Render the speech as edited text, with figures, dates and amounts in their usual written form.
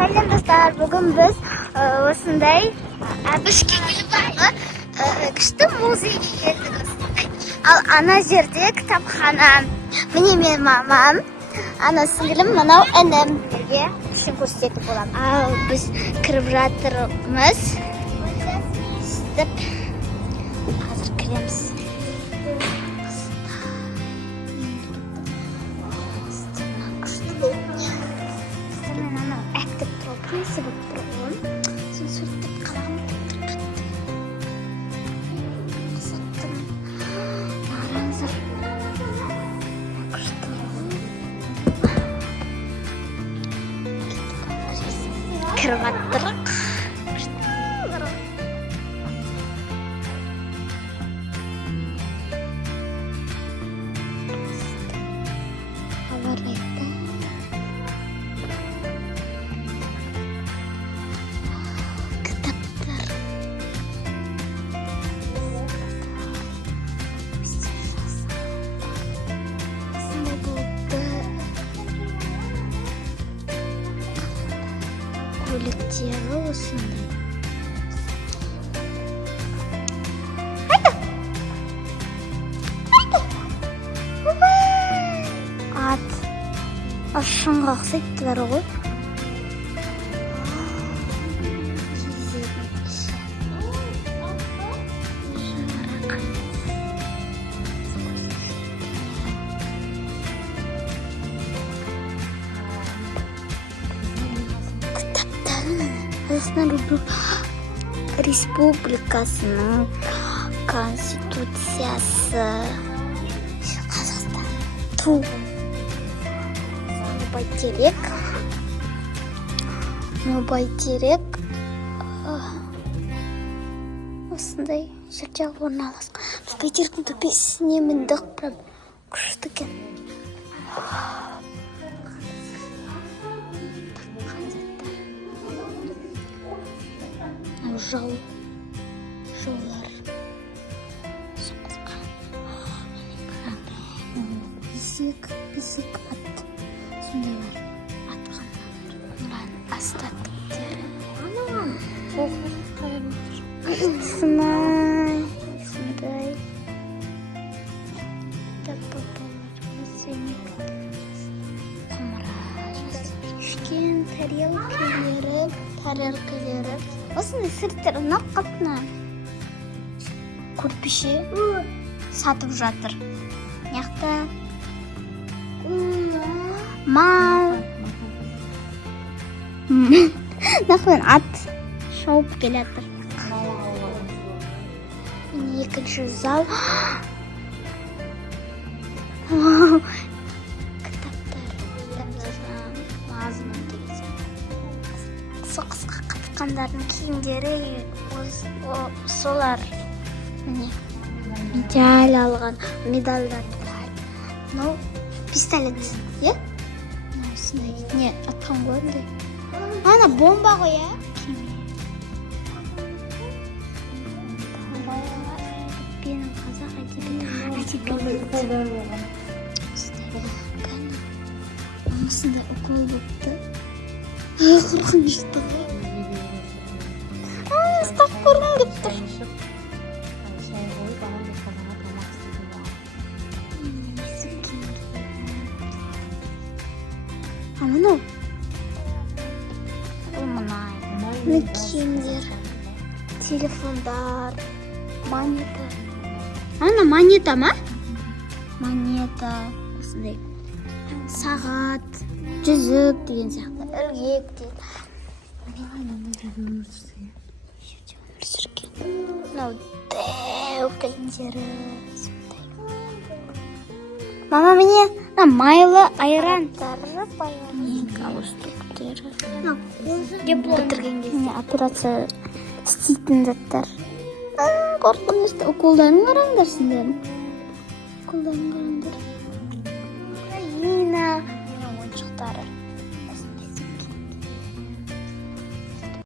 Салем достар, бүгін біз осындай Бішкекке бағы күшті музейге келдік осындай. Ал ана жерде кітапхана. Міне мен мамам, ана сіңілім, мынау інім. Үшін көрсетіп болам. Ал біз кіріп жатырмыз. Сөйтіп, қазір кіреміз. Neyse bakalım. Şimdi sürtüp kalalım. Kısattım. Manzara. Kırmattırık. Havalarda. Көліктері осындай. Ат. Ашынға ұқсайтылар ғой. Қазақстан Республикасының Конституциясы. Қазақстан. Ту. Бәйтерек. Осындай жерде орналасқан. Біз Бәйтеректің төбесіне міндік прям күшті екен. Жаулар соққан. Бесік ат. Сондайлар атқандар. Остатктері. Сынай. Сондай. Үшкен тарелкелері. Осындай сырттар ұнап қапына. Көрпеше сатып жатыр. Яқта мал. Нақпен ат шауып келетір. Екінші зал. Кітаптар. Мазмұн деген. Соқысқа қатқандардың киімдері солар. Медаль алған. Медальдар. Ну, пистолет. Е? Не, атқан көрінді. Ана бомба ғой, е? Бенің қазақ әдебиеті. Мамасында укол бопты. Қорқынышты ғой. Ұстап көргім деп тұр. Мынау? Бұл мұнай. Киімдер, телефондар, монета. Ана монета ма? Монета. Осындай. Сағат, жүзік деген сияқты. Ілгек дейді. Мынау дәу киімдері. Мама, міне майлы айран. Галстуктері. Бітірген кезде операция істейтін заттар. Қорқынышты. Уколдарын қараңдар сендерін. Уколдарын қараңдар. Украина ойыншықтары.